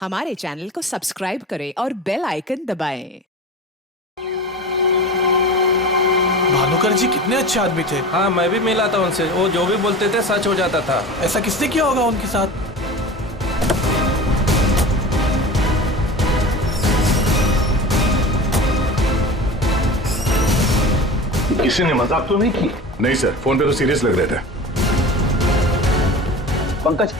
हमारे चैनल को सब्सक्राइब करें और बेल आइकन दबाएं। भानुकर जी कितने अच्छे आदमी थे। हाँ, मैं भी मिला था उनसे। वो जो भी बोलते थे सच हो जाता था। ऐसा किसने किया होगा उनके साथ? किसी ने मजाक तो नहीं की? नहीं सर, फोन पे तो सीरियस लग रहे थे। पंकज,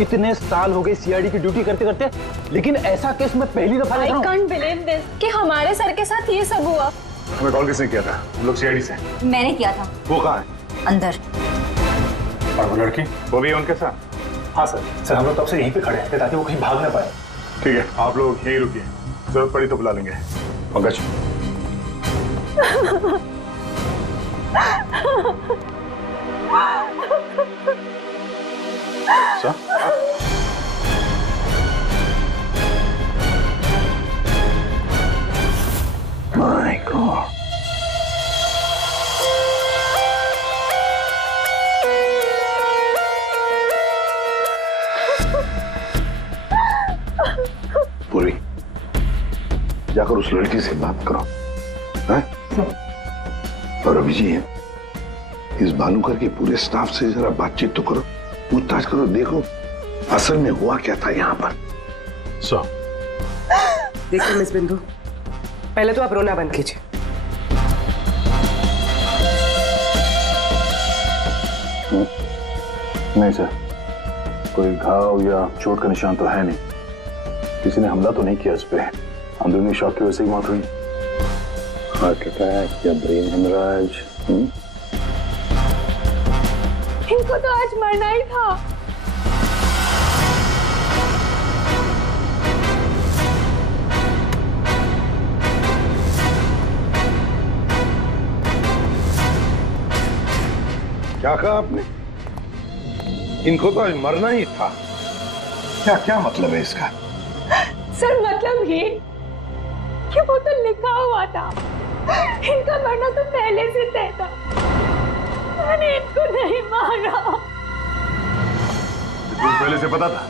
इतने साल हो गए सीआईडी की ड्यूटी करते करते, लेकिन ऐसा केस मैं पहली दफा देख रहा हूं। I can't believe this कि हमारे सर के साथ ये सब हुआ। हमें कॉल किसने किया था? हम लोग सीआईडी से। मैंने किया था। वो कहाँ है? अंदर। और वो लड़की? वो भी है उनके साथ? हाँ सर हम लोग तब से यहीं पे खड़े हैं ताकि वो कहीं भाग ना पाए। ठीक है, आप लोग यहीं रुकिए, जरूरत पड़ी तो बुला लेंगे। पंकज। सर? My God. पूरी, जाकर उस लड़की से बात करो। हैं? और अभी जी, इस भानुकर के पूरे स्टाफ से जरा बातचीत तो करो, पूछताछ करो, देखो असल में हुआ क्या था यहाँ पर। देखिए मिस बिंदु, पहले तो आप रोना बंद कीजिए। नहीं सर, कोई घाव या चोट का निशान तो है नहीं। किसी ने हमला तो नहीं किया इस पे। अंदरूनी शॉक की वजह से ही मौत हुई। हार्ट अटैक या ब्रेन हेमराज? इनको तो आज मरना ही था। क्या कहा आपने? इनको तो आज मरना ही था। क्या क्या मतलब है इसका? सर मतलब ये कि वो तो लिखा हुआ था, इनका मरना तो पहले से तय था। मैंने इनको नहीं मारा। तुम पहले से पता था?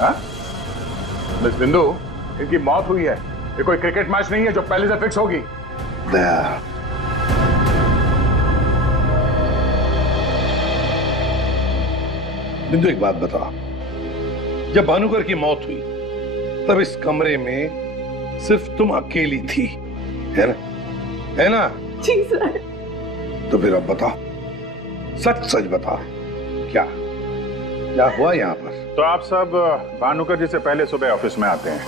हाँ? मिस बिंदु, इनकी मौत हुई है। ये कोई क्रिकेट मैच नहीं है जो पहले से फिक्स होगी। दया, बिंदु एक बात बताओ, जब भानुकर की मौत हुई तब इस कमरे में सिर्फ तुम अकेली थी, है ना? है ना? जी सर। तो फिर अब बताओ, सच सच बताओ, क्या क्या हुआ यहाँ पर? तो आप सब भानुकर जी से पहले सुबह ऑफिस में आते हैं।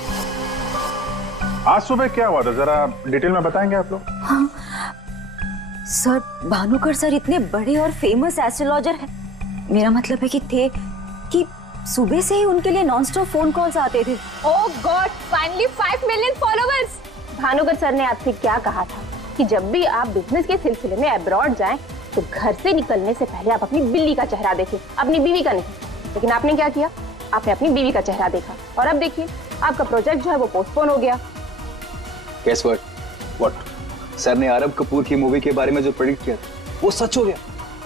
आज सुबह क्या हुआ था, जरा डिटेल में बताएंगे आप लोग? हाँ सर, भानुकर सर इतने बड़े और फेमस एस्ट्रोलॉजर हैं। मेरा मतलब है कि सुबह से ही उनके लिए नॉनस्टॉप फोन कॉल्स आते थे। Oh god, finally 5 million followers. Bhanukar sir ने आपसे क्या कहा था कि जब भी आप बिजनेस के सिलसिले में अब्रॉड जाएं तो घर से निकलने से पहले आप अपनी बिल्ली का चेहरा देखें, अपनी बीवी का नहीं। लेकिन आपने क्या किया? आपने अपनी बीवी का चेहरा देखा और अब देखिए आपका प्रोजेक्ट जो है वो पोस्टपोन हो गया। Guess what? सर ने आरब कपूर की मूवी के बारे में जो प्रेडिक्ट किया था वो सच हो गया।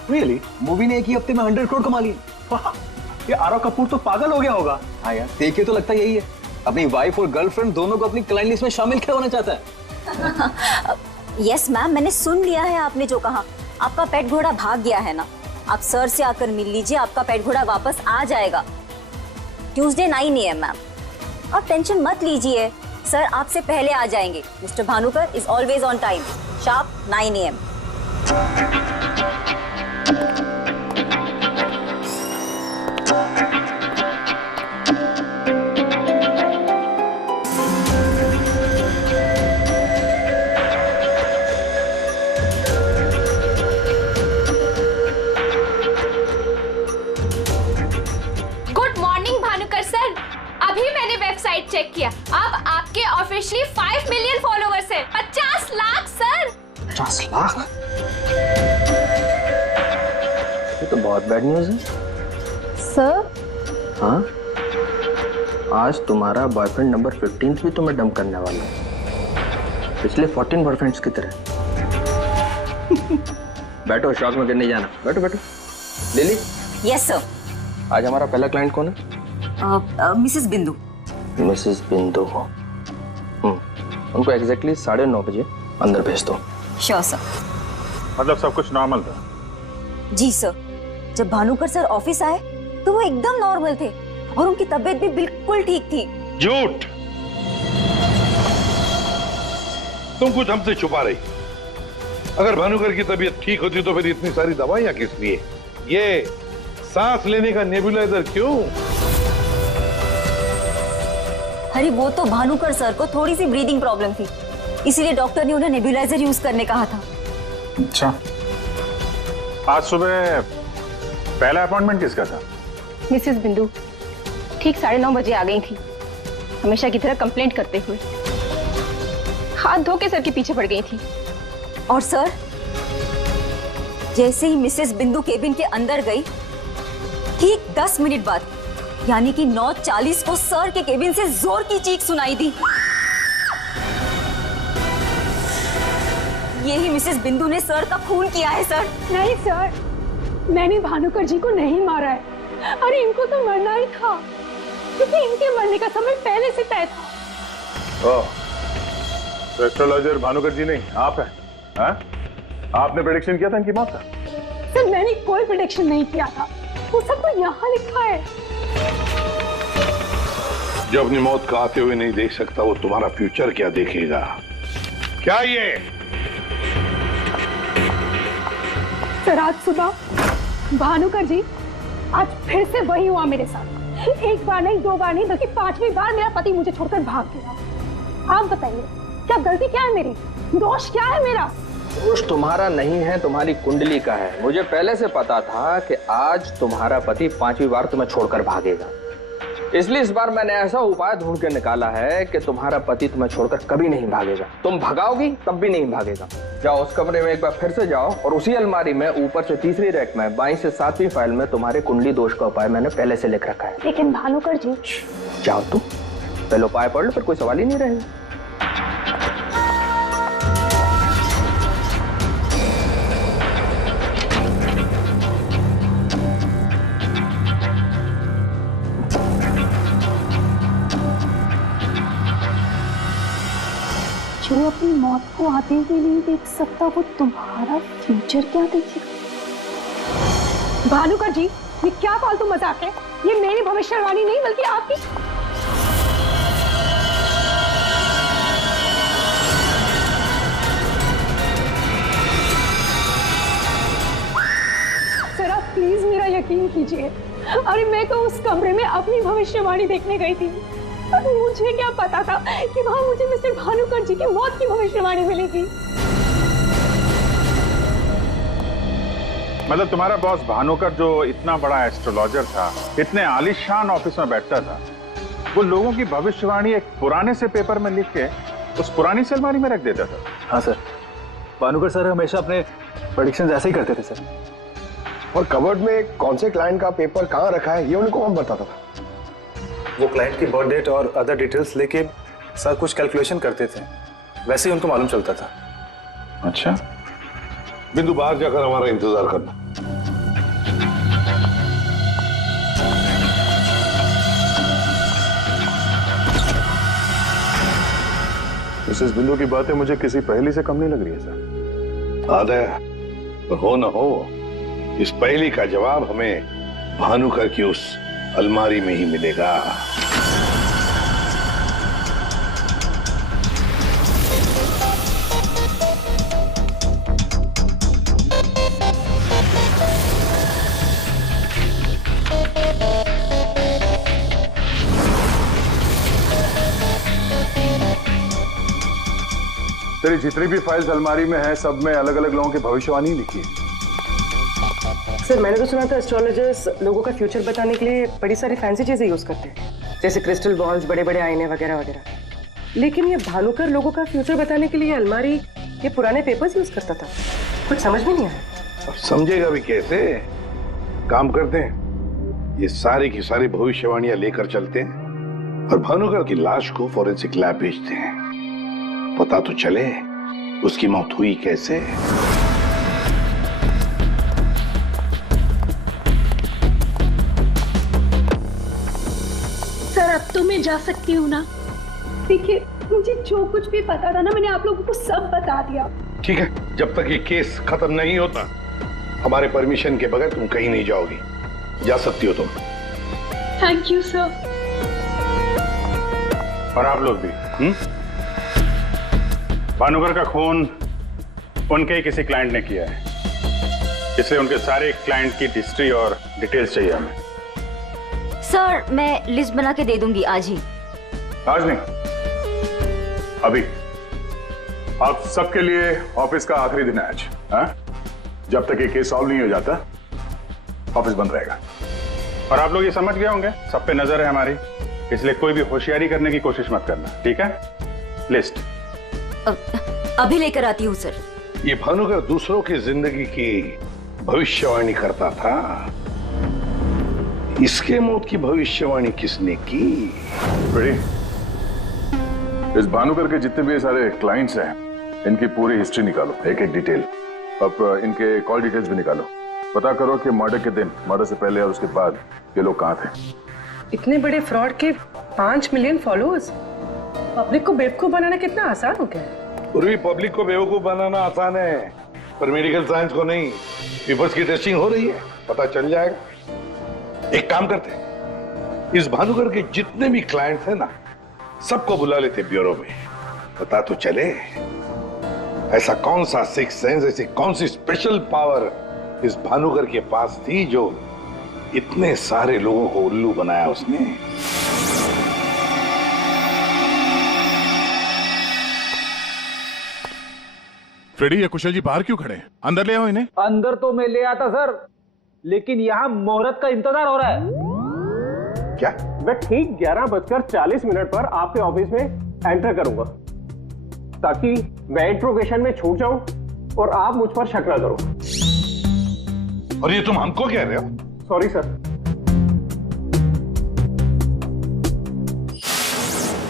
रियली? मूवी ने एक ही हफ्ते में 100 करोड़ कमा लिए। ये आरव कपूर तो पागल हो गया होगा। हाँ यार, देखिए तो लगता यही है। अपनी वाइफ और गर्लफ्रेंड दोनों को अपनी क्लाइंट लिस्ट में शामिल क्या होना चाहता है। यस मैम, मैंने सुन लिया है आपने जो कहा। आपका पेट घोड़ा भाग गया है ना, आप सर से आकर मिल लीजिए, आपका पेट घोड़ा वापस आ जाएगा ट्यूसडे 9 AM मैम। आप टेंशन मत लीजिए, सर आपसे पहले आ जाएंगे। Mister Bhanukar is always on time, sharp 9 AM। Website check किया, अब आपके ऑफिशियली 5 मिलियन फॉलोअर्स हैं। 50 लाख सर। 50 लाख? ये तो बहुत बैड न्यूज़ है सर। हाँ, आज तुम्हारा बॉयफ्रेंड नंबर 15 भी तुम्हें डंप करने वाला है, पिछले 14 बॉयफ्रेंड्स की तरह। बैठो, शॉक में करने जाना। बैठो बैठो। लिली। Yes sir. आज हमारा पहला क्लाइंट कौन है? मिसेस बिंदु। मिसेस बिंदु को उनको एग्जैक्टली 9:30 बजे अंदर भेज दो। Sure sir. मतलब सब कुछ नॉर्मल था? जी सर, जब भानुकर सर ऑफिस आए तो वो एकदम नॉर्मल थे और उनकी तबीयत भी बिल्कुल ठीक थी। झूठ! तुम कुछ हमसे छुपा रही। अगर भानुकर की तबीयत ठीक होती तो फिर इतनी सारी दवाइयां किस लिए? ये सांस लेने का नेबुलाइजर क्यों? अरे वो तो भानुकर सर को थोड़ी सी ब्रीदिंग प्रॉब्लम थी, इसीलिए डॉक्टर ने उन्हें नेबुलाइजर यूज करने कहा था। अच्छा, आज सुबह पहला अपॉइंटमेंट किसका था? मिसेस बिंदु ठीक 9:30 बजे आ गई थी, हमेशा की तरह कंप्लेंट करते हुए। हाथ धो के सर के पीछे पड़ गई थी। और सर, जैसे ही मिसेस बिंदु केबिन के अंदर गई, ठीक 10 मिनट बाद यानी कि 9:40 को सर के केबिन से जोर की चीख सुनाई दी। यही मिसेस बिंदु ने सर का खून किया है सर। नहीं सर, मैंने भानुकर जी को नहीं मारा है। अरे इनको तो मरना ही था, क्योंकि इनके मरने का समय पहले से तय था। एस्ट्रोलॉजर भानुकर जी नहीं, आप हैं? आपने प्रेडिक्शन किया था इनकी मौत का? सर मैंने कोई प्रेडिक्शन नहीं किया था, वो सब तो यहाँ लिखा है। जो अपनी मौत को आते हुए नहीं देख सकता वो तुम्हारा फ्यूचर क्या देखेगा? क्या ये? सर आज सुबह भानुकर जी, आज फिर से वही हुआ मेरे साथ। एक बार नहीं, 2 बार नहीं, बल्कि 5वीं बार मेरा पति मुझे छोड़कर भाग गया। आप बताइए, क्या गलती क्या है मेरी? दोष क्या है मेरा? दोष तुम्हारा नहीं है, तुम्हारी कुंडली का है। मुझे पहले से पता था कि आज तुम्हारा पति 5वीं बार तुम्हें छोड़कर भागेगा, इसलिए इस बार मैंने ऐसा उपाय ढूंढ के निकाला है कि तुम्हारा पति तुम्हें छोड़कर कभी नहीं भागेगा। तुम भगाओगी तब भी नहीं भागेगा। जाओ उस कमरे में एक बार फिर से जाओ और उसी अलमारी में ऊपर से 3री रैक में 22 से 7वीं फाइल में तुम्हारे कुंडली दोष का उपाय मैंने पहले से लिख रखा है। लेकिन भानुकर जी। जाओ तुम पहले उपाय पढ़ लो, फिर कोई सवाल ही नहीं रहेगा। जो अपनी मौत को आते हुए नहीं देख सकता, वो तुम्हारा फ्यूचर क्या देखेगा? भानुकर जी, ये क्या फालतू मजाक है? ये मेरी भविष्यवाणी नहीं बल्कि आपकी। सर आप प्लीज मेरा यकीन कीजिए। अरे मैं तो उस कमरे में अपनी भविष्यवाणी देखने गई थी। मुझे क्या पता था कि वहां मुझे मिस्टर भानुकर जी की मौत की भविष्यवाणी मिलेगी। मतलब तुम्हारा बॉस भानुकर जो इतना बड़ा एस्ट्रोलॉजर था, इतने आलीशान ऑफिस में बैठता था, वो लोगों की भविष्यवाणी एक पुराने से पेपर में लिख के उस पुरानी से अलमारी में रख देता था। हाँ सर, भानुकर सर हमेशा अपने प्रेडिक्शंस ऐसे ही करते थे सर। और कबर्ड में कौन से क्लाइंट का पेपर कहाँ रखा है ये उनको कौन बताता था? वो क्लाइंट की बर्थ डेट और अदर डिटेल्स लेके सर कुछ कैलकुलेशन करते थे, वैसे ही उनको मालूम चलता था। अच्छा, बिंदु बाहर जाकर हमारा इंतजार करना। मिसेस बिंदु की बातें मुझे किसी पहेली से कम नहीं लग रही है सर। आदर और हो न हो, इस पहेली का जवाब हमें भानुकर की उस अलमारी में ही मिलेगा। तेरी जितनी भी फाइल्स अलमारी में है, सब में अलग अलग लोगों की भविष्यवाणी लिखी है। सर मैंने तो सुना था एस्ट्रोलॉजर्स लोगों का फ्यूचर बताने के लिए बड़ी सारी फैंसी चीजें यूज करते हैं, जैसे क्रिस्टल बॉल्स, बड़े बड़े आईने वगैरह वगैरह। लेकिन ये भानुकर लोगों का फ्यूचर बताने के लिए अलमारी ये पुराने पेपर्स यूज करता था, कुछ समझ में नहीं आया। समझेगा भी कैसे? काम करते हैं, ये सारी की सारी भविष्यवाणियां लेकर चलते हैं और भानुकर की लाश को फॉरेंसिक लैब भेजते हैं। पता तो चले उसकी मौत हुई कैसे। सर अब तो मैं जा सकती हूँ ना? देखिए, मुझे जो कुछ भी पता था ना, मैंने आप लोगों को सब बता दिया। ठीक है, जब तक ये केस खत्म नहीं होता हमारे परमिशन के बगैर तुम कहीं नहीं जाओगी। जा सकती हो तुम। Thank you sir. और आप लोग भी। भानुकर का खून उनके ही किसी क्लाइंट ने किया है, इसलिए उनके सारे क्लाइंट की हिस्ट्री और डिटेल्स चाहिए हमें। सर, मैं लिस्ट बना के दे दूंगी आज ही। आज नहीं, अभी। आप सबके लिए ऑफिस का आखिरी दिन है आज। हाँ? जब तक ये केस सॉल्व नहीं हो जाता ऑफिस बंद रहेगा। और आप लोग ये समझ गए होंगे, सब पे नजर है हमारी, इसलिए कोई भी होशियारी करने की कोशिश मत करना, ठीक है? लिस्ट अभी लेकर आती हूँ सर। ये भानुकर दूसरों की जिंदगी की भविष्यवाणी करता था, इसके मौत की भविष्यवाणी किसने की? इस भानुकर के जितने भी सारे क्लाइंट्स हैं, इनकी पूरी हिस्ट्री निकालो, एक एक डिटेल। अब इनके कॉल डिटेल्स भी निकालो। पता करो कि मर्डर के दिन, मर्डर से पहले और उसके बाद ये लोग कहाँ थे। इतने बड़े फ्रॉड के 5 मिलियन फॉलोअर्स, पब्लिक को बेवकूफ बनाना कितना आसान हो गया है। पूरी पब्लिक को बेवकूफ बनाना आसान है, पर मेडिकल साइंस को नहीं। पेपर्स की टेस्टिंग हो रही है, पता चल जाएगा। एक काम करते हैं, इस भानुकर के जितने भी क्लाइंट्स हैं ना, सबको बुला लेते ब्यूरो में। पता तो चले ऐसा कौन सा सिक्स सेंस, ऐसी कौन सी स्पेशल पावर इस भानुकर के पास थी जो इतने सारे लोगों को उल्लू बनाया उसने। फ्रेडी, ये कुशल जी बाहर क्यों खड़े हैं? अंदर ले आओ इन्हें। अंदर तो मैं ले आता सर, लेकिन यहाँ मुहूर्त का इंतजार हो रहा है। क्या? मैं ठीक 11:40 पर आपके ऑफिस में एंटर करूंगा, ताकि मैं इंट्रोगेशन में छूट जाऊं और आप मुझ पर शक ना करो। और ये तुम हमको कह रहे हो? Sorry sir.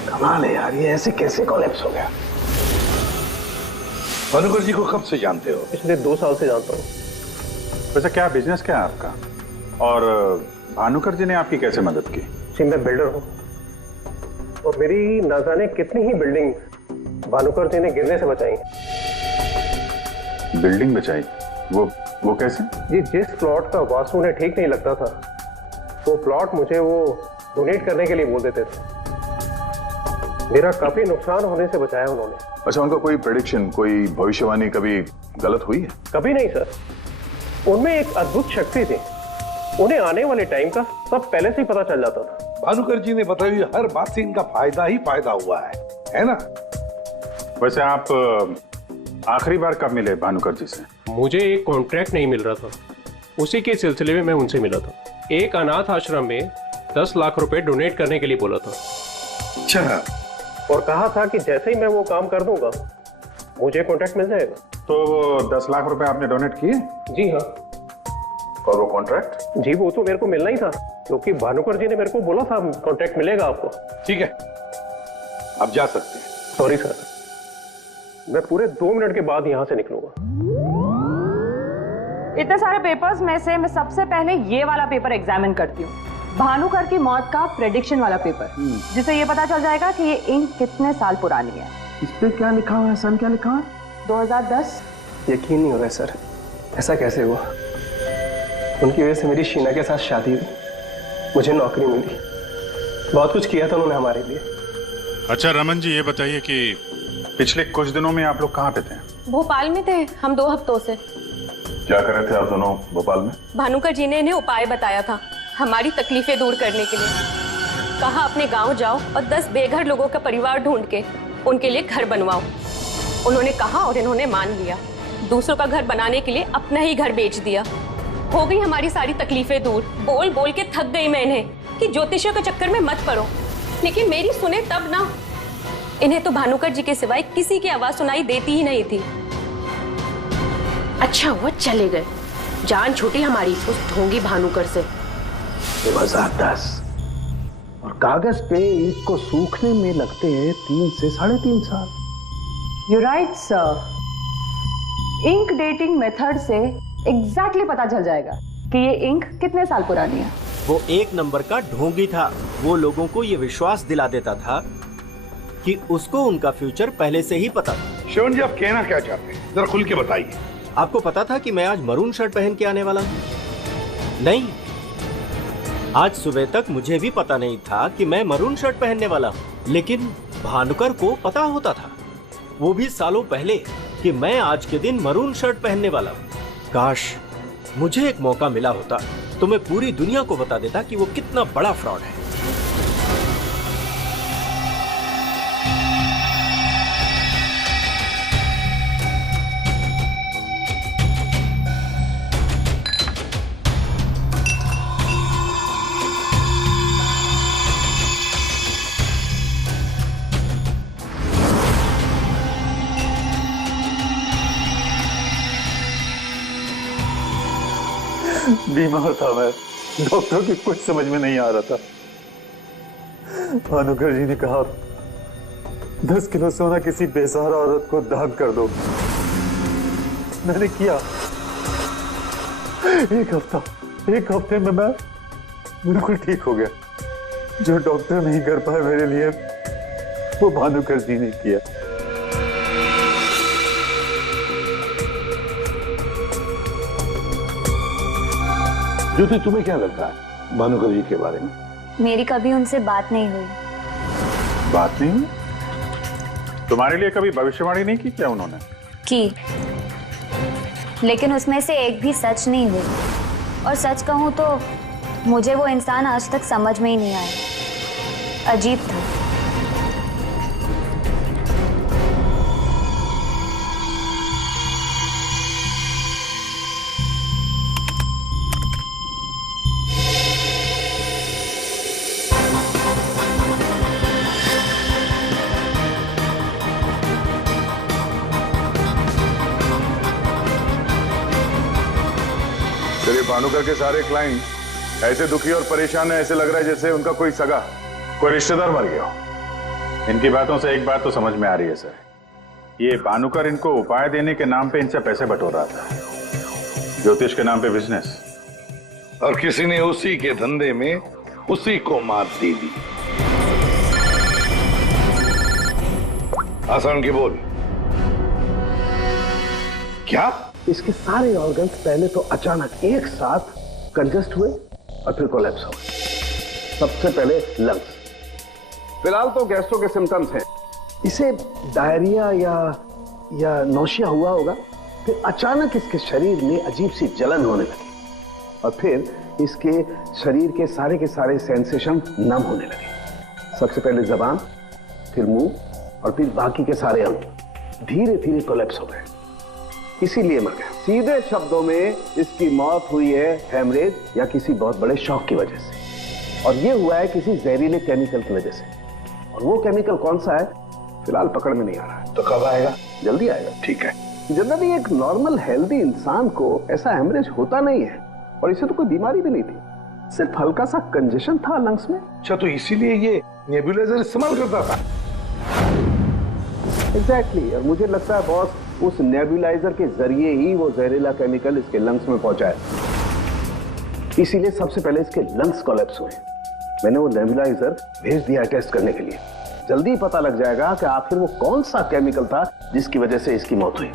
कमाल है यार, ये ऐसे कैसे कोलैप्स हो गया? भानुकर जी को कब से जानते हो? पिछले 2 साल से जानता हूँ। वैसे क्या बिजनेस क्या है आपका, और भानुकर जी ने आपकी कैसे मदद की? जी, मैं बिल्डर हूँ और मेरी ना जाने कितनी ही बिल्डिंग भानुकर जी ने गिरने से बचाई। बिल्डिंग बचाई? वो कैसे? जी, जिस प्लॉट का वास्तु उन्हें ठीक नहीं लगता था, वो प्लॉट मुझे वो डोनेट करने के लिए बोल देते थे। मेरा काफी नुकसान होने से बचाया उन्होंने। अच्छा, उनका कोई प्रेडिक्शन, कोई भविष्यवाणी कभी गलत हुई है? कभी नहीं सर, उनमें एक अद्भुत शक्ति थी। उन्हें आने वाले टाइम का सब पहले से ही पता चल जाता था। भानुकर जी ने बताई हर बात से इनका फायदा ही फायदा हुआ है ना? वैसे आप आखिरी बार कब मिले भानुकर जी से? मुझे एक कॉन्ट्रैक्ट नहीं मिल रहा था, उसी के सिलसिले में मैं उनसे मिला था। एक अनाथ आश्रम में 10 लाख रुपए डोनेट करने के लिए बोला था। अच्छा। और कहा था कि जैसे ही मैं वो काम कर दूंगा मुझे कॉन्ट्रैक्ट मिल जाएगा। तो 10 लाख रुपए आपने डोनेट किए? जी हाँ। और वो कॉन्ट्रैक्ट? जी, वो तो मेरे को मिलना ही था, क्योंकि भानुकर जी ने मेरे को बोला था कॉन्ट्रैक्ट मिलेगा आपको। ठीक है, अब जा सकते हैं। सॉरी सर, मैं पूरे 2 मिनट के बाद यहाँ से निकलूंगा। इतने सारे पेपर्स में से मैं सबसे पहले ये वाला पेपर एग्जामिन करती हूँ, भानुकर की मौत का प्रेडिक्शन वाला पेपर, जिससे ये पता चल जाएगा कि ये इंक कितने साल पुरानी है। इस पे क्या लिखा हुआ है? सन क्या लिखा हुआ है? 2010। यकीन नहीं हो रहा है सर, ऐसा कैसे हुआ? उनकी वजह से मेरी शीना के साथ शादी हुई, मुझे नौकरी मिली, बहुत कुछ किया था उन्होंने हमारे लिए। अच्छा रमन जी, ये बताइए कि पिछले कुछ दिनों में आप लोग कहाँ पे थे? भोपाल में थे हम 2 हफ्तों से। क्या कर रहे थे आप दोनों भोपाल में? भानुकर जी ने इन्हें उपाय बताया था हमारी तकलीफें दूर करने के लिए। कहा अपने गांव जाओ और 10 बेघर लोगों का परिवार ढूंढ के उनके लिए घर बनवाओ। उन्होंने कहा और इन्होंने मान लिया। दूसरों का घर बनाने के लिए अपना ही घर बेच दिया। हो गई हमारी सारी तकलीफें दूर। बोल बोल के थक गई मैं इन्हें कि ज्योतिषियों के चक्कर में मत पड़ो, लेकिन मेरी सुने तब ना। इन्हें तो भानुकर जी के सिवाय किसी की आवाज सुनाई देती ही नहीं थी। अच्छा हुआ चले गए, जान छूटी हमारी उस ढोंगी भानुकर से। 2010 और कागज पे ईंट को सूखने में लगते हैं 3 से 3.5 साल। You right sir. Ink dating method से एग्जैक्टली पता चल जाएगा कि ये इंक कितने साल पुरानी है। वो एक नंबर का ढोंगी था। वो लोगों को ये विश्वास दिला देता था कि उसको उनका फ्यूचर पहले से ही पता था। श्रवण जी, आप कहना क्या चाहते हैं, जरा खुल के बताइए। आपको पता था कि मैं आज मरून शर्ट पहन के आने वाला हूँ? नहीं, आज सुबह तक मुझे भी पता नहीं था कि मैं मरून शर्ट पहनने वाला हूँ। लेकिन भानुकर को पता होता था, वो भी सालों पहले, कि मैं आज के दिन मरून शर्ट पहनने वाला हूँ। काश मुझे एक मौका मिला होता तो मैं पूरी दुनिया को बता देता कि वो कितना बड़ा फ्रॉड है। बीमार था मैं, डॉक्टर की कुछ समझ में नहीं आ रहा था। भानुकर जी ने कहा 10 किलो सोना किसी बेसहारा औरत को दान कर दो। मैंने किया। एक हफ्ते में मैं बिल्कुल ठीक हो गया। जो डॉक्टर नहीं कर पाए मेरे लिए, वो भानुकर जी ने किया। ज्योति, तुम्हें क्या लगता है भानुकर जी के बारे में? मेरी कभी उनसे बात नहीं हुई। बात नहीं हुई? तुम्हारे लिए कभी भविष्यवाणी नहीं की क्या उन्होंने? की, लेकिन उसमें से एक भी सच नहीं हुई। और सच कहूं तो मुझे वो इंसान आज तक समझ में ही नहीं आया। अजीब था। भानुकर के सारे क्लाइंट ऐसे दुखी और परेशान है, ऐसे लग रहा है जैसे उनका कोई सगा, कोई रिश्तेदार मर गया हो। इनकी बातों से एक बात तो समझ में आ रही है सर, ये भानुकर इनको उपाय देने के नाम पे इनसे पैसे बटोर रहा था, ज्योतिष के नाम पे बिजनेस, और किसी ने उसी के धंधे में उसी को मात दे दी। आसान की बोल। क्या इसके सारे ऑर्गन्स पहले तो अचानक एक साथ कंजस्ट हुए और फिर कोलैप्स हो गए। सबसे पहले लंग्स। फिलहाल तो गैस्ट्रो के सिम्टम्स हैं। इसे डायरिया या नौशिया हुआ होगा। फिर अचानक इसके शरीर में अजीब सी जलन होने लगी और फिर इसके शरीर के सारे सेंसेशन नम होने लगे। सबसे पहले जबान, फिर मुंह और फिर बाकी के सारे अंग धीरे धीरे कोलैप्स हो गए। इसीलिए मर गया। सीधे शब्दों में इसकी मौत हुई है हेमरेज या किसी बहुत बड़े शॉक की वजह से, और ये हुआ है किसी जहरीले केमिकल की वजह से। और वो केमिकल कौन सा है फिलहाल पकड़ में नहीं आ रहा है। तो कब आएगा? जल्दी आएगा। ठीक है। जनरली एक नॉर्मल हेल्दी इंसान को ऐसा हेमरेज होता नहीं है, और इसे तो कोई बीमारी भी नहीं थी, सिर्फ हल्का सा कंजेशन था लंग्स में। अच्छा, तो इसीलिए ये नेबुलाइजर इस्तेमाल करता था? एग्जैक्टली। और मुझे लगता है बॉस, उस नेबुलाइजर के जरिए ही वो जहरीला केमिकल इसके लंग्स में पहुंचा है। इसीलिए सबसे पहले इसके लंग्स कोलैप्स हुए। मैंने वो नेबुलाइजर भेज दिया टेस्ट करने के लिए। जल्दी पता लग जाएगा कि आखिर वो कौन सा केमिकल था जिसकी वजह से इसकी मौत हुई।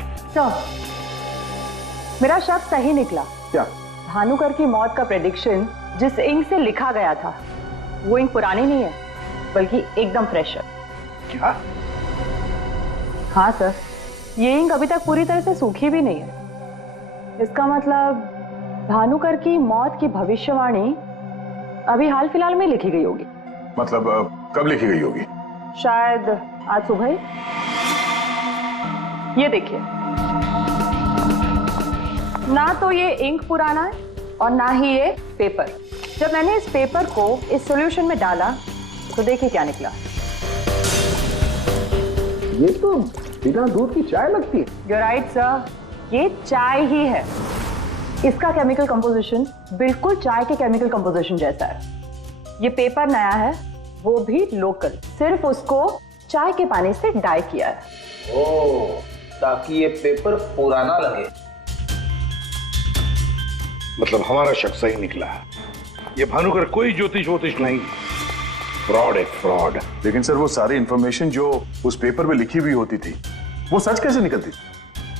मेरा शक सही निकला। क्या? भानुकर की मौत का प्रेडिक्शन जिस इंक से लिखा गया था, वो इंक पुरानी नहीं है, बल्कि एकदम फ्रेश है। क्या? हाँ सर, ये इंक अभी तक पूरी तरह से सूखी भी नहीं है। इसका मतलब भानुकर की मौत की भविष्यवाणी अभी हाल फिलहाल में लिखी गई होगी। मतलब कब लिखी गई होगी? शायद आज सुबह ही। ये देखिए, ना तो ये इंक पुराना है और ना ही ये पेपर। जब मैंने इस पेपर को इस सॉल्यूशन में डाला तो देखिए क्या निकला। ये तो बिना दूध की चाय लगती है। You're right, sir. ये चाय ही है। इसका केमिकल कंपोजिशन बिल्कुल चाय के केमिकल कंपोजिशन जैसा है। ये पेपर नया है, वो भी लोकल, सिर्फ उसको चाय के पानी से डाई किया है। ओह, ताकि ये पेपर पुराना लगे। मतलब हमारा शक सही निकला है। ये भानुकर कोई ज्योतिष वोतिष नहीं, फ्रॉड है फ्रॉड। लेकिन सर वो सारी इंफॉर्मेशन जो उस पेपर में लिखी हुई होती थी वो सच कैसे निकलती?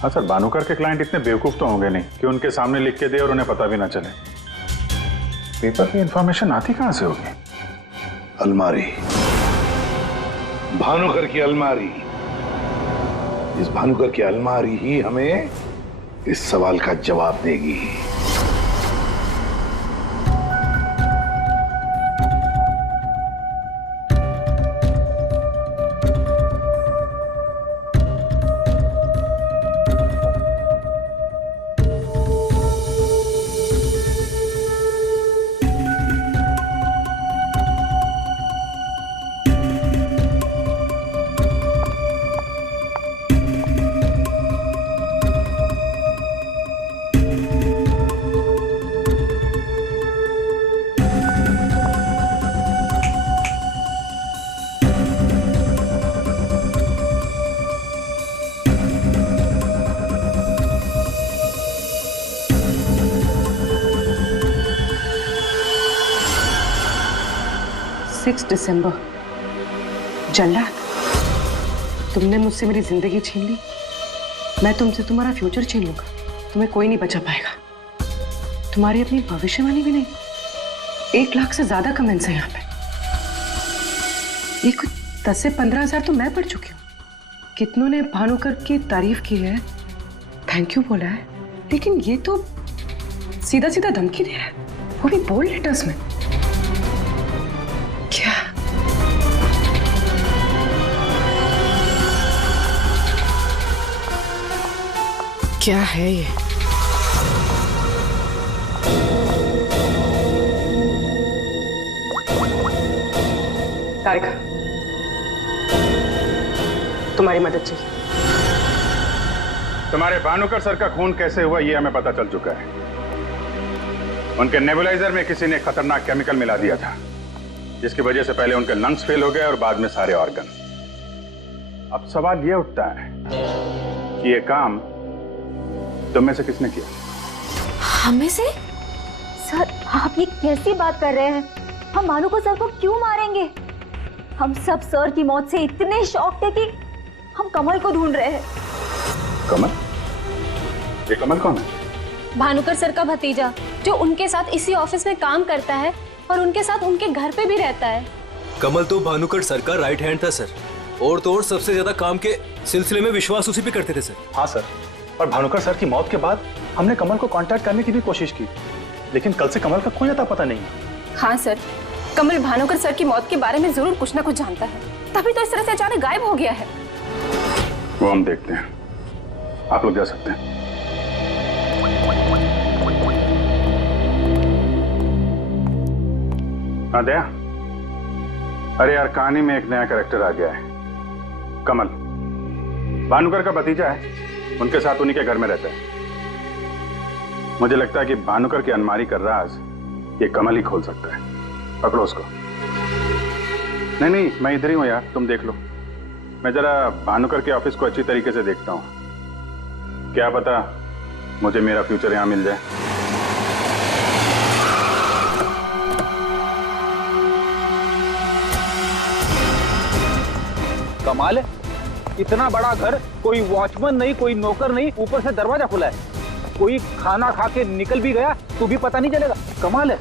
हाँ सर, भानुकर के क्लाइंट इतने बेवकूफ तो होंगे नहीं कि उनके सामने लिख के दे और उन्हें पता भी ना चले। पेपर पे इंफॉर्मेशन आती कहां से होगी? अलमारी, भानुकर की अलमारी। इस भानुकर की अलमारी ही हमें इस सवाल का जवाब देगी। दिसंबर। जल्लाद, तुमने मुझसे मेरी जिंदगी छीन ली, मैं तुमसे तुम्हारा फ्यूचर छीन लूंगा। तुम्हें कोई नहीं बचा पाएगा। तुम्हारी अपनी भविष्यवाणी भी नहीं। 1 लाख से ज्यादा कमेंट्स हैं यहाँ पे। ये कुछ 10 से 15 हजार तो मैं पढ़ चुकी हूँ। कितनों ने भानुकर की तारीफ की है, थैंक यू बोला है, लेकिन ये तो सीधा सीधा धमकी दे रहा है, वो भी बोल्ड लेटर्स में। क्या है ये? तारिका, तुम्हारी मदद चाहिए। तुम्हारे भानुकर सर का खून कैसे हुआ ये हमें पता चल चुका है। उनके नेबुलाइजर में किसी ने खतरनाक केमिकल मिला दिया था, जिसकी वजह से पहले उनके लंग्स फेल हो गए और बाद में सारे ऑर्गन। अब सवाल यह उठता है कि ये काम तुम में से किसने किया? हमें से? सर, आप ये कैसी बात कर रहे हैं? हम भानुकर सर को क्यों मारेंगे? हम सब सर की मौत से इतने शॉक्ड थे कि हम कमल को ढूंढ रहे हैं। कमल? ये कमल कौन है? भानुकर सर का भतीजा, जो उनके साथ इसी ऑफिस में काम करता है और उनके साथ उनके घर पे भी रहता है। कमल तो भानुकर सर का राइट हैंड था सर, और तो और सबसे ज्यादा काम के सिलसिले में विश्वास उसी पे करते थे सर। हाँ सर, और भानुकर सर की मौत के बाद हमने कमल को कांटेक्ट करने की भी कोशिश की, लेकिन कल से कमल का कोई अता पता नहीं। हाँ सर, कमल भानुकर सर की मौत के बारे में जरूर कुछ ना कुछ जानता है, तभी तो इस तरह से अचानक गायब हो गया है। वो हम देखते हैं, आप लोग जा सकते हैं। हाँ दया, अरे यार कहानी में एक नया कैरेक्टर आ गया है, कमल। भानुकर का भतीजा है, उनके साथ उन्हीं के घर में रहता है। मुझे लगता है कि भानुकर की अलमारी का राज ये कमल ही खोल सकता है। पकड़ो उसको। नहीं नहीं, मैं इधर ही हूं यार, तुम देख लो। मैं जरा भानुकर के ऑफिस को अच्छी तरीके से देखता हूं, क्या पता मुझे मेरा फ्यूचर यहां मिल जाए। कमाल है, इतना बड़ा घर, कोई वॉचमैन नहीं, कोई नौकर नहीं, ऊपर से दरवाजा खुला है। कोई खाना खा के निकल भी गया तो भी पता नहीं चलेगा। कमाल है।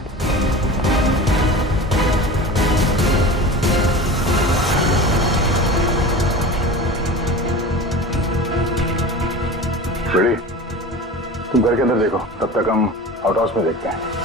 रेडी, तुम घर के अंदर देखो, तब तक हम आउट हाउस में देखते हैं।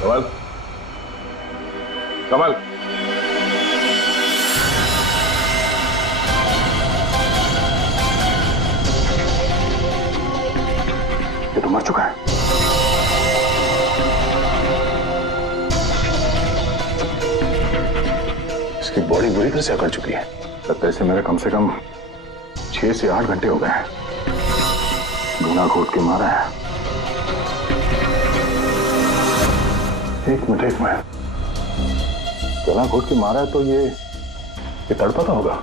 कमल, कमल, ये तो मर चुका है। इसकी बॉडी बुरी तरह से अकड़ चुकी है। लगता है इसे मेरे कम से कम 6 से 8 घंटे हो गए हैं। गला घोट के मारा है। एक मिनट गला घोट के मारा है तो ये तड़पता होगा,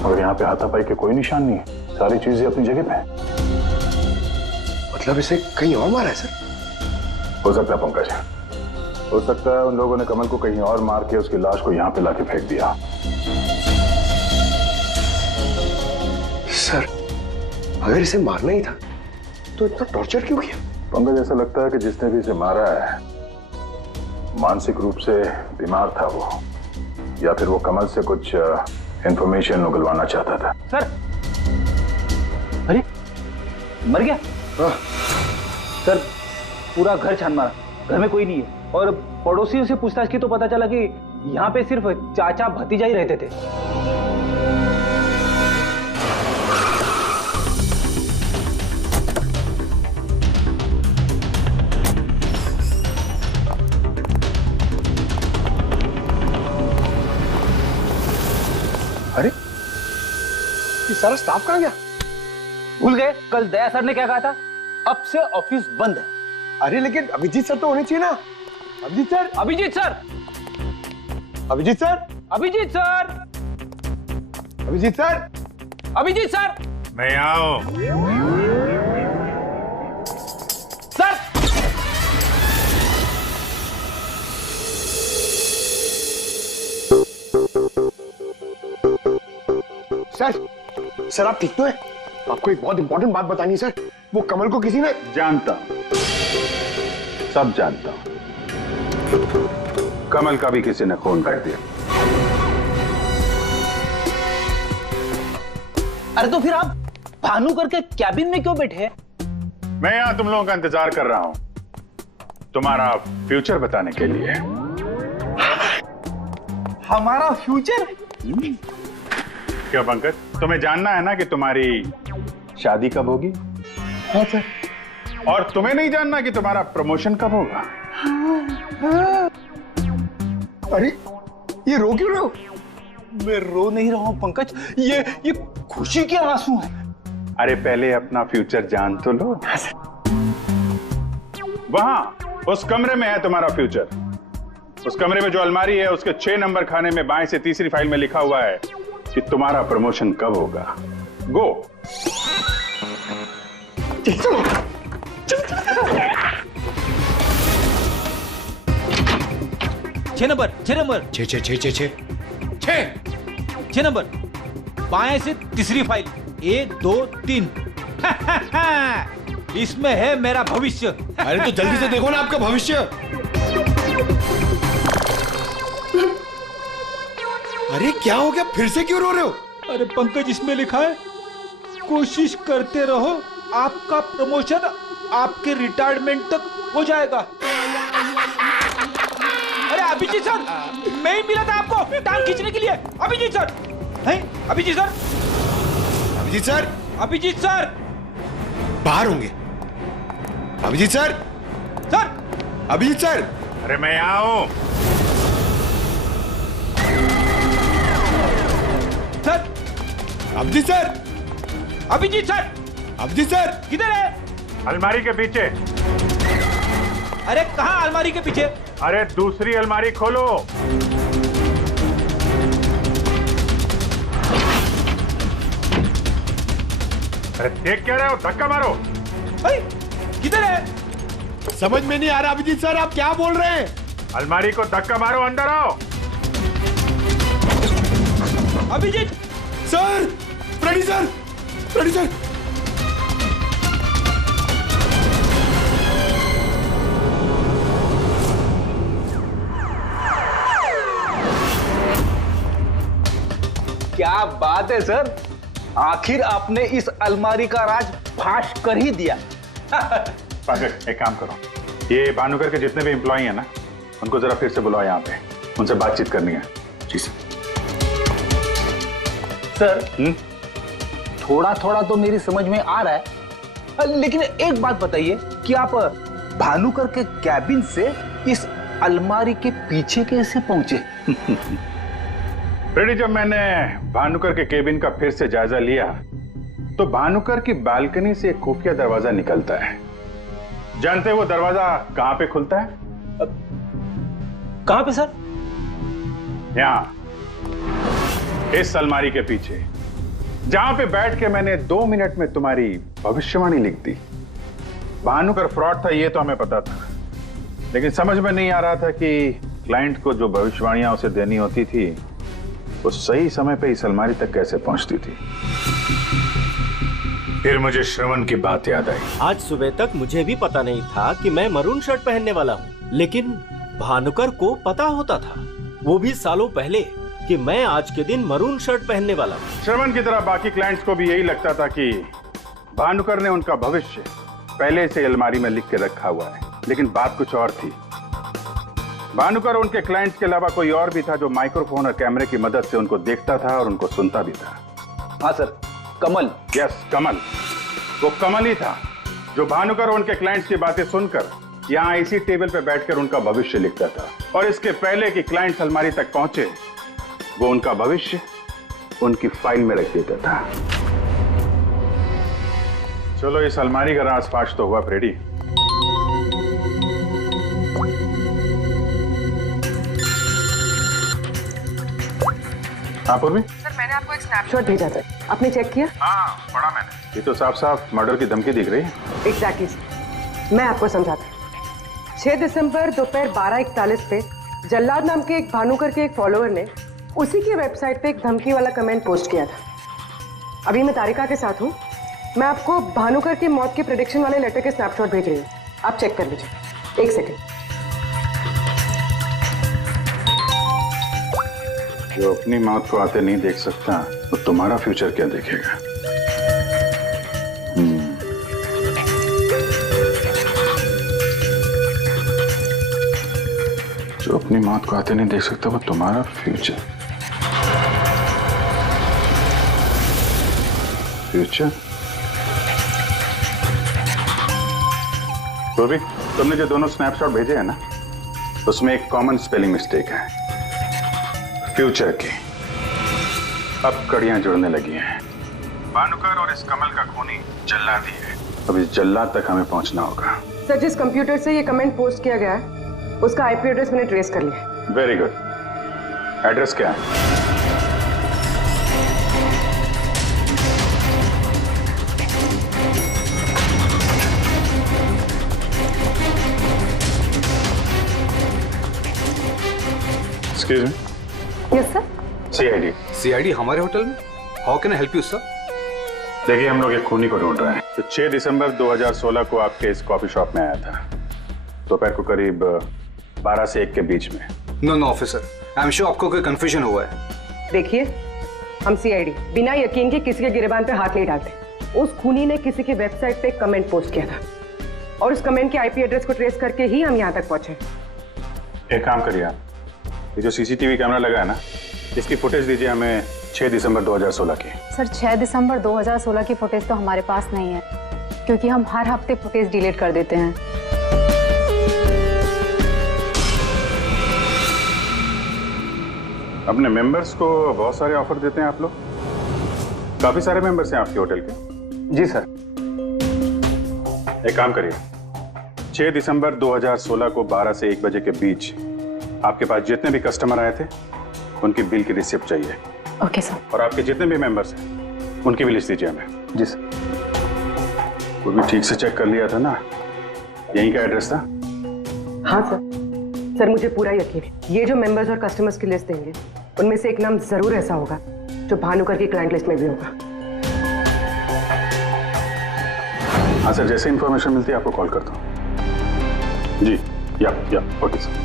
मगर यहाँ पे हाथापाई के कोई निशान नहीं, सारी चीजें अपनी जगह पे। मतलब इसे कहीं और मारा है सर? हो सकता है पंकज, हो सकता है उन लोगों ने कमल को कहीं और मार के उसकी लाश को यहाँ पे लाके फेंक दिया। सर अगर इसे मारना ही था तो इतना टॉर्चर क्यों किया? पंकज, ऐसा लगता है कि जिसने भी इसे मारा है मानसिक रूप से बीमार था वो, या फिर वो कमल से कुछ इंफॉर्मेशन उगलवाना चाहता था। सर अरे मर गया? सर पूरा घर छान मारा, घर में कोई नहीं है, और पड़ोसियों से पूछताछ की तो पता चला कि यहाँ पे सिर्फ चाचा भतीजा ही रहते थे। अरे ये सारा स्टाफ कहाँ गया? भूल गए कल दया सर ने क्या कहा था, अब से ऑफिस बंद है। अरे लेकिन अभिजीत सर तो होने चाहिए ना। Abhijit sir, Abhijit sir, Abhijit sir, Abhijit sir, Abhijit sir, Abhijit sir, मैं आओ। सर सर आप ठीक तो है? आपको एक बहुत इंपॉर्टेंट बात बतानी है सर। वो कमल को किसी ने जानता हूं, सब जानता हूं। कमल का भी किसी ने खून कर दिया। अरे तो फिर आप भानुकर के कैबिन में क्यों बैठे हैं? मैं यहां तुम लोगों का इंतजार कर रहा हूं, तुम्हारा फ्यूचर बताने के लिए। हमारा फ्यूचर? क्या पंकज, तुम्हें जानना है ना कि तुम्हारी शादी कब होगी? हाँ सर। और तुम्हें नहीं जानना कि तुम्हारा प्रमोशन कब होगा? हाँ। अरे ये रो क्यों रहे हो? मैं रो नहीं रहा हूं पंकज, ये खुशी के आंसू हैं। अरे पहले अपना फ्यूचर जान तो लो। वहां उस कमरे में है तुम्हारा फ्यूचर। उस कमरे में जो अलमारी है उसके 6 नंबर खाने में बाएं से तीसरी फाइल में लिखा हुआ है कि तुम्हारा प्रमोशन कब होगा। गो। 6 नंबर, 6 नंबर, 6 नंबर, बाएं से तीसरी फाइल, 1 2 3। इसमें है मेरा भविष्य। अरे तो जल्दी से देखो ना आपका भविष्य। अरे क्या हो गया, फिर से क्यों रो रहे हो? अरे पंकज, इसमें लिखा है कोशिश करते रहो, आपका प्रमोशन आपके रिटायरमेंट तक हो जाएगा। अरे अभिजीत सर, मैं ही मिला था आपको टांग खींचने के लिए। अभिजीत सर, हैं? Abhijit sir, Abhijit sir, Abhijit sir बाहर होंगे। Abhijit sir, sir, Abhijit sir. अरे मैं आओ। Sir, Abhijit sir, Abhijit sir, Abhijit sir किधर है? अलमारी के पीछे। अरे कहाँ अलमारी के पीछे? अरे दूसरी अलमारी खोलो। अरे देख क्या रहे हो, धक्का मारो। किधर है? समझ में नहीं आ रहा अभिजीत सर, आप क्या बोल रहे हैं? अलमारी को धक्का मारो, अंदर आओ। Abhijit sir, Freddy sir, Freddy sir. क्या बात है सर, आखिर आपने इस अलमारी का राज फाश कर ही दिया। पंकज, एक काम करो, ये भानुकर के जितने भी एम्प्लॉय हैं ना, उनको जरा फिर से बुलाओ यहाँ पे, उनसे बातचीत करनी है। जी सर। सर, थोड़ा थोड़ा तो मेरी समझ में आ रहा है, लेकिन एक बात बताइए कि आप भानुकर के कैबिन से इस अलमारी के पीछे कैसे पहुंचे? फ्रेडी, जब मैंने भानुकर के केबिन का फिर से जायजा लिया तो भानुकर की बालकनी से एक खुफिया दरवाजा निकलता है। जानते हैं वो दरवाजा कहां पे खुलता है? कहां पे सर? यहां, इस अलमारी के पीछे, जहां पे बैठ के मैंने 2 मिनट में तुम्हारी भविष्यवाणी लिख दी। भानुकर फ्रॉड था ये तो हमें पता था, लेकिन समझ में नहीं आ रहा था कि क्लाइंट को जो भविष्यवाणियां उसे देनी होती थी वो सही समय पे इस अलमारी तक कैसे पहुंचती थी। फिर मुझे श्रवण की बात याद आई। आज सुबह तक मुझे भी पता नहीं था कि मैं मरून शर्ट पहनने वाला हूँ, लेकिन भानुकर को पता होता था, वो भी सालों पहले, कि मैं आज के दिन मरून शर्ट पहनने वाला हूँ। श्रवण की तरह बाकी क्लाइंट्स को भी यही लगता था कि भानुकर ने उनका भविष्य पहले से अलमारी में लिख के रखा हुआ है, लेकिन बात कुछ और थी। भानुकर और उनके क्लाइंट्स के अलावा कोई और भी था जो माइक्रोफोन और कैमरे की मदद से उनको देखता था और उनको सुनता भी था। हाँ सर, कमल। यस, कमल। वो कमल ही था जो भानुकर और उनके क्लाइंट्स की बातें सुनकर यहाँ इसी टेबल पे बैठकर उनका भविष्य लिखता था, और इसके पहले कि क्लाइंट्स अलमारी तक पहुंचे वो उनका भविष्य उनकी फाइल में रख देता था। चलो, इस अलमारी का राज फाश तो हुआ फ्रेडी। हाँ पूर्वी? सर, मैंने आपको एक स्नैपशॉट भेजा था, आपने चेक किया? हाँ, पढ़ा मैंने। ये तो साफ साफ मर्डर की धमकी दिख रही है। एग्जैक्टली सर, मैं आपको समझाता हूँ। 6 दिसंबर दोपहर 12:41 पे जल्लाद नाम के एक भानुकर के एक फॉलोअर ने उसी की वेबसाइट पे एक धमकी वाला कमेंट पोस्ट किया था। अभी मैं तारिका के साथ हूँ, मैं आपको भानुकर की मौत के प्रेडिक्शन वाले लेटर के स्नैपशॉट भेज रही हूँ, आप चेक कर लीजिए। 1 सेकेंड। जो अपनी मौत को आते नहीं देख सकता तो तुम्हारा फ्यूचर क्या देखेगा? जो अपनी मौत को आते नहीं देख सकता वो तुम्हारा फ्यूचर। फ्यूचर? तो भी तुमने जो दोनों स्नैपशॉट भेजे हैं ना, उसमें एक कॉमन स्पेलिंग मिस्टेक है, फ्यूचर की। अब कड़ियां जुड़ने लगी हैं। भानुकर और इस कमल का खूनी जल्लाद ही है। अब इस जल्लाद तक हमें पहुंचना होगा। सर, जिस कंप्यूटर से ये कमेंट पोस्ट किया गया है उसका आईपी एड्रेस मैंने ट्रेस कर लिया। Very good. एड्रेस क्या है? Excuse me. Yes sir. CID. CID हमारे होटल में? How can I help you sir? देखिए, हम लोग एक खूनी को ढूंढ रहे हैं तो 6 दिसंबर 2016 को आपके इस कॉफी शॉप में आया था, दोपहर को करीब 12 से 1 के बीच में। No officer, I am sure आपको कोई कंफ्यूजन हुआ है। देखिए, हम सीआईडी बिना यकीन के किसी के गिरबान पे हाथ नहीं डालते। उस खूनी ने किसी की वेबसाइट पे एक कमेंट पोस्ट किया था और उस कमेंट के आईपी एड्रेस को ट्रेस करके ही हम यहाँ तक पहुंचे। एक काम करिए आप, ये जो सीसीटीवी कैमरा लगा है ना, इसकी फुटेज दीजिए हमें 6 दिसंबर 2016 की। सर, 6 दिसंबर 2016 की फुटेज तो हमारे पास नहीं है, क्योंकि हम हर हफ्ते फुटेज डिलीट कर देते हैं। अपने मेंबर्स को बहुत सारे ऑफर देते हैं आप लोग? काफी सारे मेंबर्स हैं आपके होटल के? जी सर। एक काम करिए, 6 दिसंबर 2016 को 12 से 1 बजे के बीच आपके पास जितने भी कस्टमर आए थे उनकी बिल की रिसिप्ट चाहिए। Okay sir. और आपके जितने भी मेंबर्स हैं उनकी भी लिस्ट दीजिए हमें। जी सर। वो भी ठीक से चेक कर लिया था ना? यहीं का एड्रेस था? हाँ सर। सर, मुझे पूरा यकीन है ये जो मेंबर्स और कस्टमर्स की लिस्ट देंगे उनमें से एक नाम जरूर ऐसा होगा जो भानुकर की क्लाइंट लिस्ट में भी होगा। हाँ सर, जैसे इंफॉर्मेशन मिलती है आपको कॉल करता हूँ। जी, या ओके सर।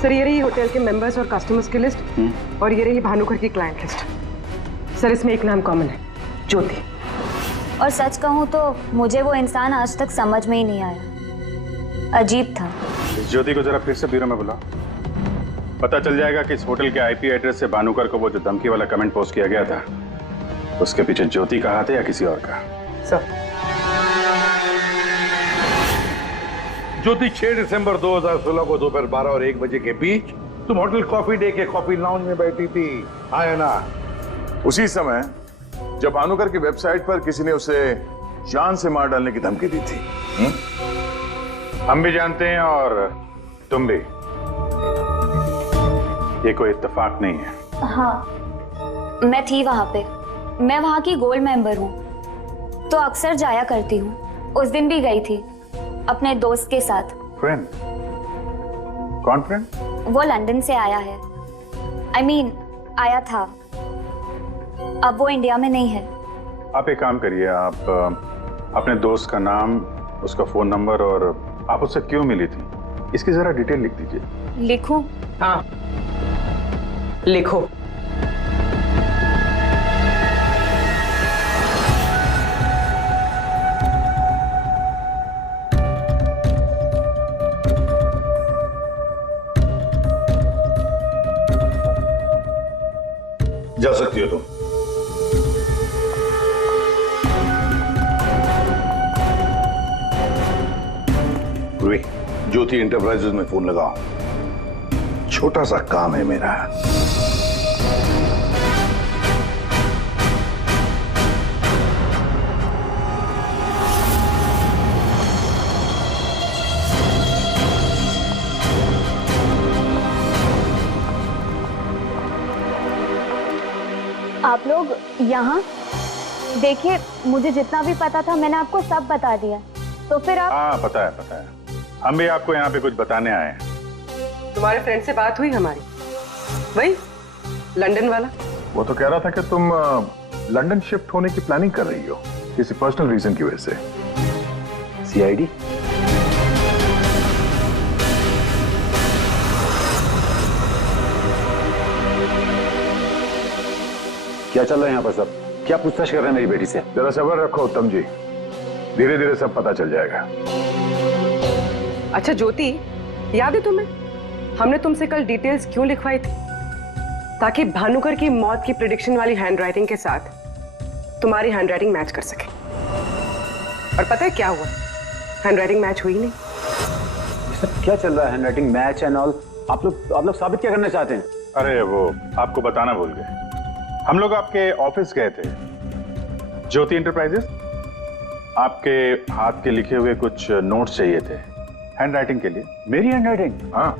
सर, ये रही होटल के मेंबर्स और कस्टमर्स की लिस्ट और ये रही भानुकर की क्लाइंट लिस्ट। सर, इसमें एक नाम कॉमन है, ज्योति। और सच कहूँ तो मुझे वो इंसान आज तक समझ में ही नहीं आया, अजीब था। इस ज्योति को जरा फिर से ब्यूरो में बुलाओ, पता चल जाएगा कि इस होटल के आईपी एड्रेस से भानुकर को वो जो धमकी वाला कमेंट पोस्ट किया गया था उसके पीछे ज्योति का हाथ है या किसी और का। सर, ज्योति 6 दिसंबर 2016 को दोपहर 12 और 1 बजे के बीच तुम होटल कॉफी डे के कॉफी लाउंज में बैठी थी, आया ना? उसी समय जब भानुकर की वेबसाइट पर किसी ने उसे जान से मार डालने की धमकी दी थी। हम भी जानते हैं और तुम भी। ये कोई इत्तेफाक नहीं है। हाँ, मैं थी वहां पे। मैं वहां की गोल्ड मेंबर हूँ, तो अक्सर जाया करती हूँ। उस दिन भी गई थी अपने दोस्त के साथ। फ्रेंड? कौन फ्रेंड? वो लंदन से आया है। I mean, आया था। अब वो इंडिया में नहीं है। आप एक काम करिए, आप अपने दोस्त का नाम, उसका फोन नंबर और आप उससे क्यों मिली थी, इसकी जरा डिटेल लिख दीजिए। लिखूं? हाँ, लिखो। जा सकती हो तुम। पूर्वी, ज्योति इंटरप्राइजेज में फोन लगाओ, छोटा सा काम है मेरा। आप लोग यहाँ देखिए, मुझे जितना भी पता था मैंने आपको सब बता दिया, तो फिर आप। हाँ, पता है पता है। हम भी आपको यहाँ पे कुछ बताने आए हैं। तुम्हारे फ्रेंड से बात हुई हमारी, वही लंदन वाला। वो तो कह रहा था कि तुम लंदन शिफ्ट होने की प्लानिंग कर रही हो किसी पर्सनल रीजन की वजह से। सीआईडी? क्या चल रहा है यहाँ पर सब? क्या पूछताछ कर रहे हैं मेरी बेटी से? जरा सब्र रखो उत्तम जी, धीरे धीरे सब पता चल जाएगा। अच्छा ज्योति, याद है तुम्हें हमने तुमसे कल डिटेल्स क्यों लिखवाई थी? ताकि भानुकर की मौत की प्रेडिक्शन वाली हैंडराइटिंग के साथ तुम्हारी हैंडराइटिंग मैच कर सके। और पता है क्या हुआ? हैंडराइटिंग मैच हुई नहीं। क्या चल रहा है? Handwriting match and all? आप लोग साबित क्या करना चाहते हैं? अरे वो आपको बताना भूल गए, हम लोग आपके ऑफिस गए थे, ज्योति इंटरप्राइजेस। आपके हाथ के लिखे हुए कुछ नोट्स चाहिए थे हैंडराइटिंग के लिए। मेरी हैंडराइटिंग? हाँ,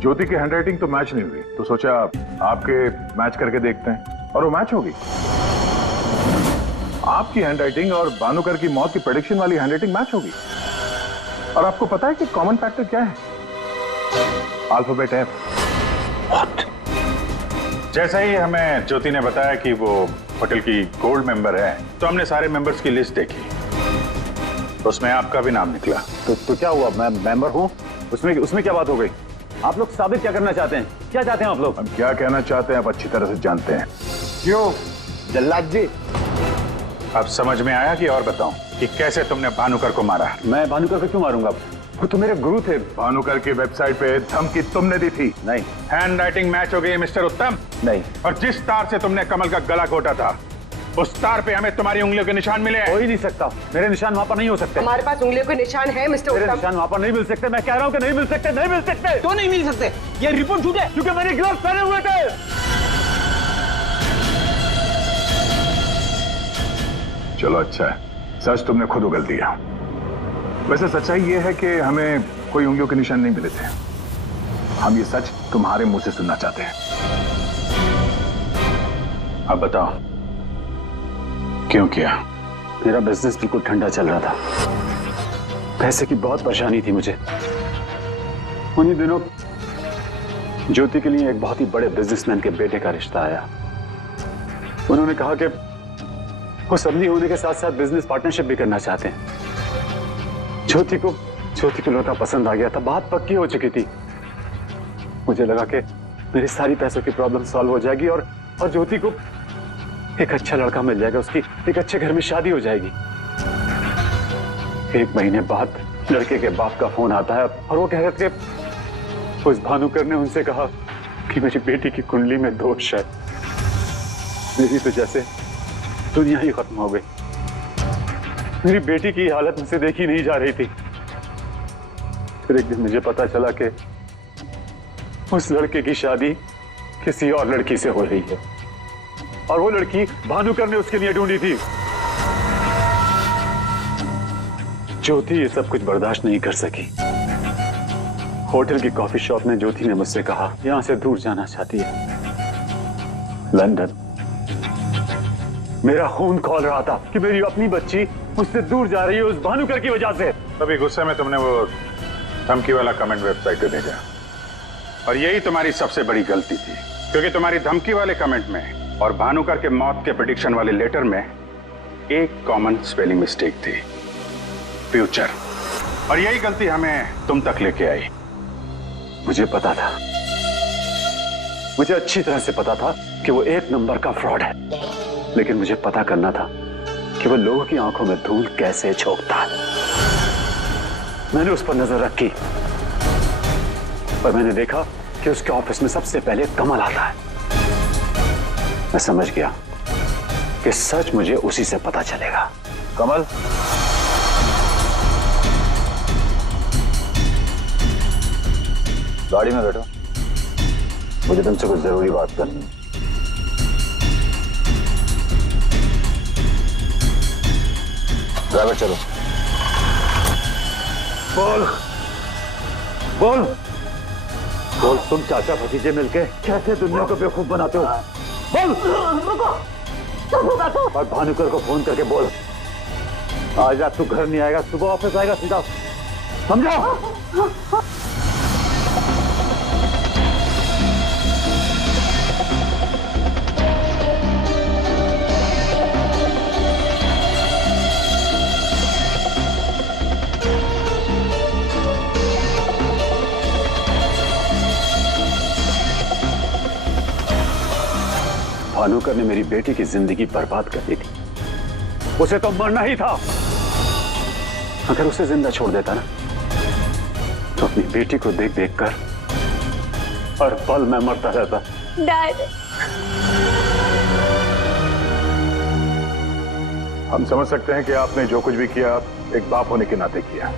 ज्योति की हैंडराइटिंग तो मैच नहीं हुई, तो सोचा आपके मैच करके देखते हैं, और वो मैच होगी। आपकी हैंडराइटिंग और भानुकर की मौत की प्रेडिक्शन वाली हैंडराइटिंग मैच होगी। और आपको पता है कि कॉमन फैक्टर क्या है? Alphabet F. जैसा ही हमें ज्योति ने बताया कि वो होटल की गोल्ड मेंबर है, तो हमने सारे मेंबर्स की लिस्ट देखी, तो उसमें आपका भी नाम निकला। तो क्या हुआ? मैं मेंबर हूँ, उसमें क्या बात हो गई? आप लोग साबित क्या करना चाहते हैं? क्या चाहते हैं आप लोग? हम क्या कहना चाहते हैं आप अच्छी तरह से जानते हैं। क्यों जल्लाद जी? अब समझ में आया कि और बताऊं कि कैसे तुमने भानुकर को मारा? मैं भानुकर को क्यों मारूंगा? वो तो मेरे गुरु थे। भानुकर की वेबसाइट पे धमकी तुमने दी थी। नहीं। हैंडराइटिंग मैच हो गई मिस्टर उत्तम? नहीं। और जिस तार से तुमने कमल का गला घोटा था, उस तार पे हमें तुम्हारी उंगलियों के निशान मिले हैं। हो ही नहीं सकता, मेरे निशान वहां पर नहीं हो सकते। हमारे पास उंगलियों के निशान है मिस्टर उत्तम। मेरे निशान वहां पर नहीं मिल सकते। मैं कह रहा हूं कि नहीं मिल सकते, नहीं मिल सकते। तो नहीं मिल सकते, ये रिपोर्ट झूठ है, क्योंकि मैंने ग्लव्स पहने हुए थे। चलो अच्छा है, सच तुमने खुद उगल दिया। वैसे सच्चाई ये है कि हमें कोई उंगलियों के निशान नहीं मिले थे। हम ये सच तुम्हारे मुंह से सुनना चाहते हैं। अब बताओ क्यों किया? मेरा बिजनेस बिल्कुल ठंडा चल रहा था, पैसे की बहुत परेशानी थी मुझे। उन्हीं दिनों ज्योति के लिए एक बहुत ही बड़े बिजनेसमैन के बेटे का रिश्ता आया। उन्होंने कहा कि वो समधी होने के साथ साथ बिजनेस पार्टनरशिप भी करना चाहते हैं। ज्योति को लड़का पसंद आ गया था, बात पक्की हो चुकी थी। मुझे लगा कि मेरी सारी पैसों की प्रॉब्लम सॉल्व हो जाएगी और ज्योति को एक अच्छा लड़का मिल जाएगा, उसकी एक अच्छे घर में शादी हो जाएगी। 1 महीने बाद लड़के के बाप का फोन आता है और वो कह रहे थे उस भानुकर ने उनसे कहा कि मेरी बेटी की कुंडली में दोष है। मेरी तो जैसे दुनिया ही खत्म हो गई। मेरी बेटी की हालत मुझसे देखी नहीं जा रही थी। फिर एक दिन मुझे पता चला कि उस लड़के की शादी किसी और लड़की से हो रही है और वो लड़की भानुकर ने उसके लिए ढूंढी थी। ज्योति ये सब कुछ बर्दाश्त नहीं कर सकी। होटल की कॉफी शॉप में ज्योति ने मुझसे कहा यहां से दूर जाना चाहती है, लंदन। मेरा खून खौल रहा था कि मेरी अपनी बच्ची मुझसे दूर जा रही है उस भानुकर की वजह से। तभी गुस्से में तुमने वो धमकी वाला कमेंट वेबसाइट पे भेजा और यही तुम्हारी सबसे बड़ी गलती थी, क्योंकि तुम्हारी धमकी वाले कमेंट में और भानुकर के मौत के प्रेडिक्शन वाले लेटर में एक कॉमन स्पेलिंग मिस्टेक थी, फ्यूचर। और यही गलती हमें तुम तक लेके आई। मुझे पता था, मुझे अच्छी तरह से पता था कि वो एक नंबर का फ्रॉड है, लेकिन मुझे पता करना था कि वो लोगों की आंखों में धूल कैसे झोंकता है। मैंने उस पर नजर रखी और मैंने देखा कि उसके ऑफिस में सबसे पहले कमल आता है। मैं समझ गया कि सच मुझे उसी से पता चलेगा। कमल, गाड़ी में बैठो, मुझे तुमसे कुछ जरूरी बात करनी है। ड्राइवर चलो। बोल बोल बोल, तुम चाचा भतीजे मिलके कैसे दुनिया को बेवकूफ बनाते हो? बोल। और भानुकर को फोन करके बोल आज रात तू घर नहीं आएगा, सुबह ऑफिस आएगा सीधा, समझा? भानुकर ने मेरी बेटी की जिंदगी बर्बाद कर दी थी। उसे तो मरना ही था। अगर उसे जिंदा छोड़ देता ना तो अपनी बेटी को देख देख कर हर पल मैं मरता रहता। डैड, हम समझ सकते हैं कि आपने जो कुछ भी किया एक बाप होने के नाते किया,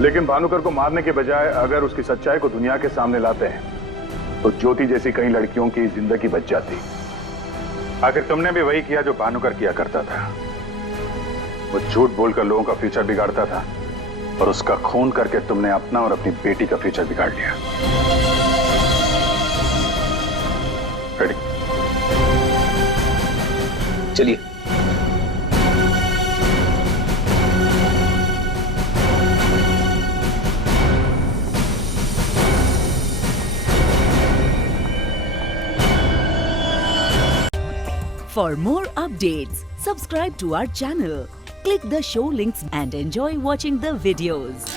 लेकिन भानुकर को मारने के बजाय अगर उसकी सच्चाई को दुनिया के सामने लाते हैं तो ज्योति जैसी कई लड़कियों की जिंदगी बच जाती। आखिर तुमने भी वही किया जो भानुकर किया करता था। वो झूठ बोलकर लोगों का फ्यूचर बिगाड़ता था और उसका खून करके तुमने अपना और अपनी बेटी का फ्यूचर बिगाड़ लिया। रेडी? चलिए। For more updates, subscribe to our channel, click the show links and enjoy watching the videos.